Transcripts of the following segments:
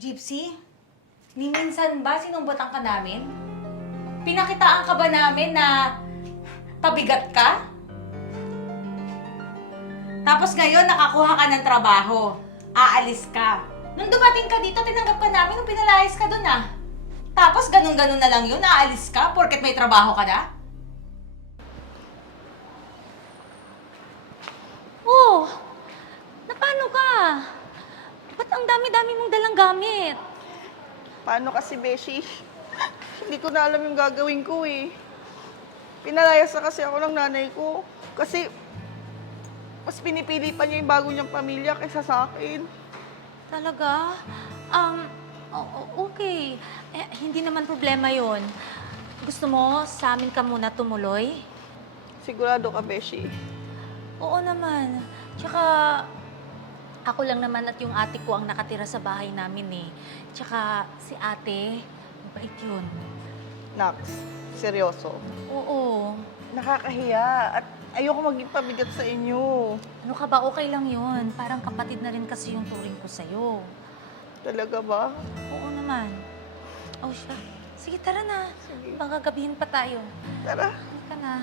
Gypsy, ni minsan ba sinumbatan ka namin? Pinakitaan ka ba namin na pabigat ka? Tapos ngayon, nakakuha ka ng trabaho. Aalis ka. Nung dumating ka dito, tinanggap ka namin nung pinalayas ka dun ah. Tapos ganun-ganun na lang yun, aalis ka porket may trabaho ka na? Oh, paano ka? Ba't ang dami-dami mong dalang gamit? Paano kasi, Beshi? Hindi ko na alam yung gagawin ko eh. Pinalayas na kasi ako ng nanay ko. Kasi mas pinipili pa niya yung bago niyang pamilya kaysa sa akin. Talaga? Okay. Hindi naman problema yon. Gusto mo sa amin ka muna tumuloy? Sigurado ka, Beshi? Oo naman. Tsaka, ako lang naman at yung ate ko ang nakatira sa bahay namin eh. Tsaka, si ate, mabait yun. Nax, seryoso. Oo. Nakakahiya at ayoko maging pabigat sa inyo. Ano ka ba? Okay lang yun. Parang kapatid na rin kasi yung turing ko sa'yo. Talaga ba? Oo naman. Oh, siya. Sige, tara na. Sige. Baka gabihin pa tayo. Tara. Halika na.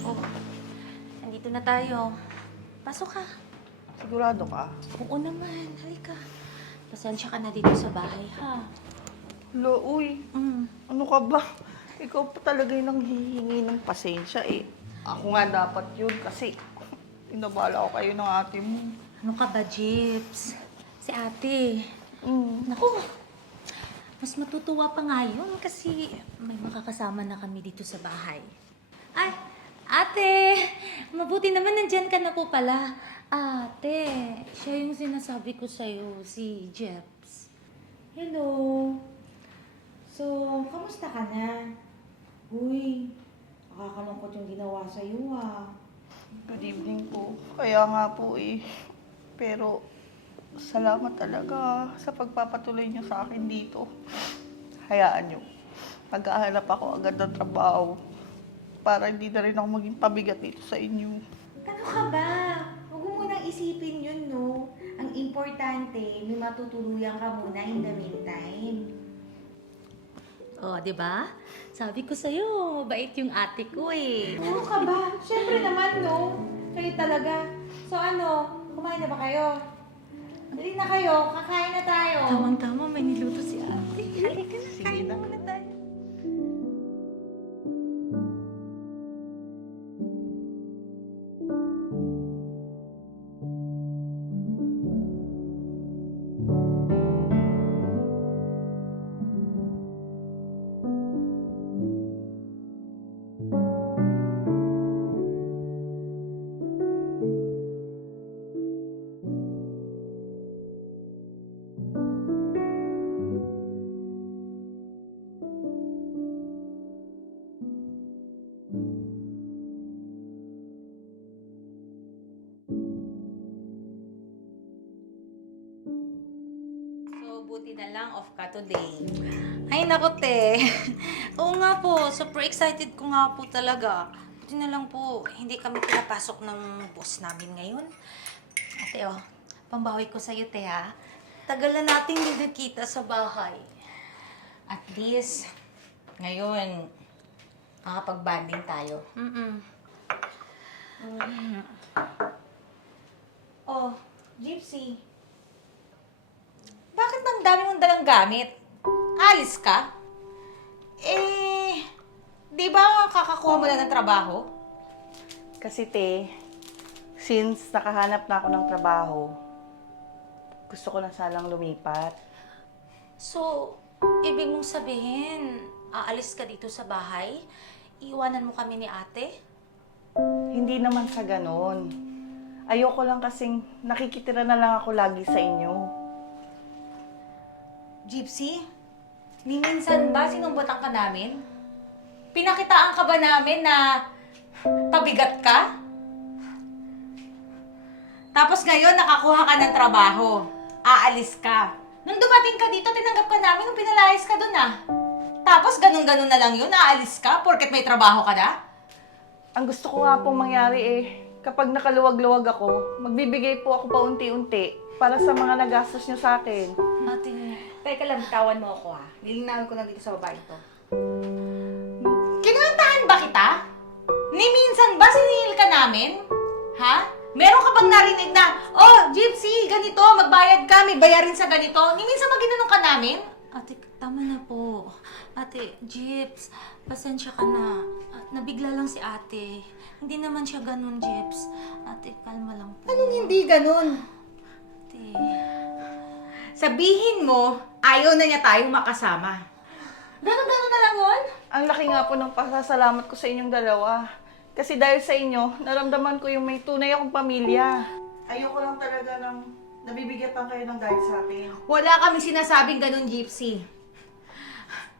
Oh, nandito na tayo. Pasok ka. Sigurado ka? Oo naman. Halika. Pasensya ka na dito sa bahay, ha? Lo, uy. Ano ka ba? Ikaw pa talaga yung nanghihingi ng pasensya eh. Ako nga dapat yun kasi inabala ko kayo ng ate mo. Ano ka ba, Jeeps? Si ate. Mm. Naku, mas matutuwa pa nga yun kasi may makakasama na kami dito sa bahay. Ay, ate! Mabuti naman nandyan ka na po pala. Ate, siya yung sinasabi ko sa'yo, si Jeps. Hello. So, kamusta ka na? Uy, nakakalungkot yung ginawa sa'yo ah. Good evening po. Kaya nga po eh. Pero salamat talaga sa pagpapatuloy niyo sa akin dito. Hayaan niyo. Mag-ahanap ako agad ng trabaho para hindi na rin ako maging pabigat dito sa inyo. Ano ka ba? Huwag mo munang isipin yun, no? Ang importante, may matutuluyan ka muna in the meantime. Oh, di ba? Sabi ko sa'yo, mabait yung ate ko eh. Ano ka ba? Siyempre naman, no? Kayo talaga. So ano, kumain na ba kayo? Dali na kayo, kakain na tayo. Tamang-tama, may niluto si ate. Halika na, Sige kain na. muna tayo. So, buti na lang off ka today. Ay, naku, te. Oo nga po, super excited ko nga po talaga. Buti na lang po, hindi kami pinapasok ng boss namin ngayon. Ate, oh, pambawi ko sa'yo, te, ha? Tagal na nating hindi nagkita sa bahay. At least, ngayon, makapag-banding tayo. Oh, Gypsy. Bakit bang dami mong dalang gamit? Alis ka? Eh, di ba kakakuha mo na ng trabaho? Kasi te, since nakahanap na ako ng trabaho, gusto ko na sanang lumipat. So, ibig mong sabihin, aalis ka dito sa bahay? Iiwanan mo kami ni ate? Hindi naman sa ganon. Ayoko lang kasing nakikitira na lang ako lagi sa inyo. Gypsy, ni minsan ba sinumbatan ka namin? Pinakitaan ka ba namin na pabigat ka? Tapos ngayon, nakakuha ka ng trabaho. Aalis ka. Nung dumating ka dito, tinanggap ka namin nung pinalayas ka dun ah. Tapos ganun-ganun na lang yun, aalis ka porket may trabaho ka na? Ang gusto ko nga pong mangyari eh, kapag nakaluwag-luwag ako, magbibigay po ako paunti-unti para sa mga nagastos niyo sa akin. Ate, Teka lang, bitawan mo ako ha. Nilinawin ko lang dito sa babae to. Kinantahan ba kita? Ni minsan ba siningil ka namin? Ha? Meron ka bang narinig na, oh, Gypsy, ganito, magbayad ka, may bayarin sa ganito? Ni minsan ba ginanong ka namin? ate, tama na po. Ate, Jeeps, pasensya ka na. Nabigla lang si ate. Hindi naman siya ganun, Jeeps. Ate, kalma lang po. Anong hindi ganun? Ate, Sabihin mo, ayaw na niya tayong makasama. Ganon-ganon na lang yun? Ang laki nga po ng pasasalamat ko sa inyong dalawa. Kasi dahil sa inyo, naramdaman ko yung may tunay akong pamilya. Ayoko lang talaga ng nabibigyan pa kayo ng dahil sa akin. Wala kami sinasabing ganun, Gypsy.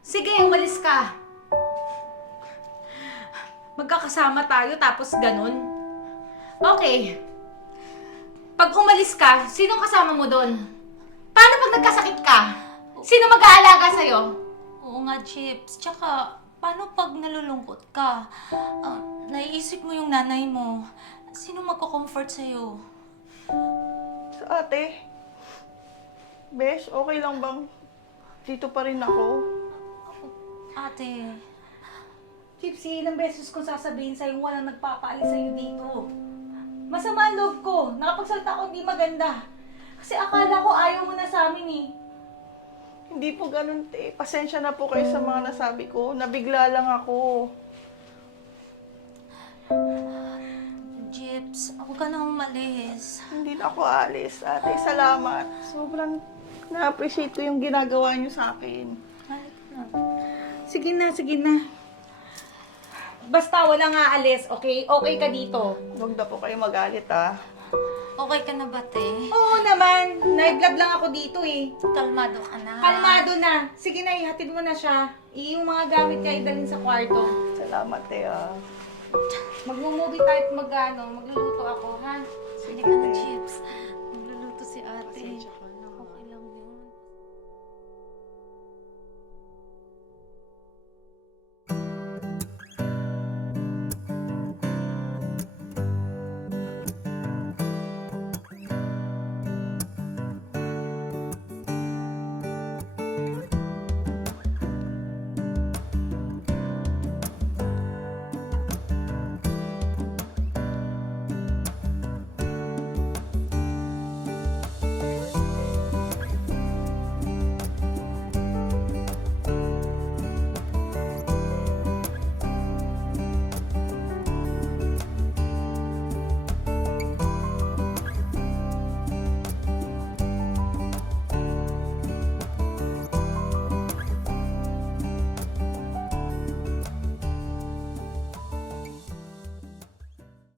Sige, umalis ka. Magkakasama tayo tapos ganun. Okay. Pag umalis ka, sinong kasama mo doon? Paano pag nagkasakit ka? Sino mag-aalaga sa'yo? oo nga, Jeeps. Tsaka, paano pag nalulungkot ka? Naiisip mo yung nanay mo. Sino magko-comfort sa'yo? Sa ate, Besh, okay lang bang dito pa rin ako? Ate, Gypsy, ilang beses kong sasabihin sa'yo walang nagpapaalis sa'yo dito. Masama ang loob ko. Nakapagsalita ko hindi maganda. Kasi akala ko ayaw mo na sa amin eh. Hindi po ganun, te. Pasensya na po kayo sa mga nasabi ko. Nabigla lang ako. Jeeps, huwag ka na umalis. Hindi na ako aalis, ate. Salamat. Sobrang na-appreciate ko yung ginagawa niyo sa akin. Halik na. Sige na, sige na. Basta walang aalis, okay? Okay ka dito. Huwag na po kayo magalit, ah. Okay ka na ba, te? Oo naman. Nai-vlog lang ako dito eh. Kalmado ka na. Kalmado na. Sige na, ihatid mo na siya. Yung mga gamit niya idalhin sa kwarto. Salamat, te, ah. Mag-movie tayo at magluluto ako, ha? Sige ka na, Jeeps. Magluluto si ate.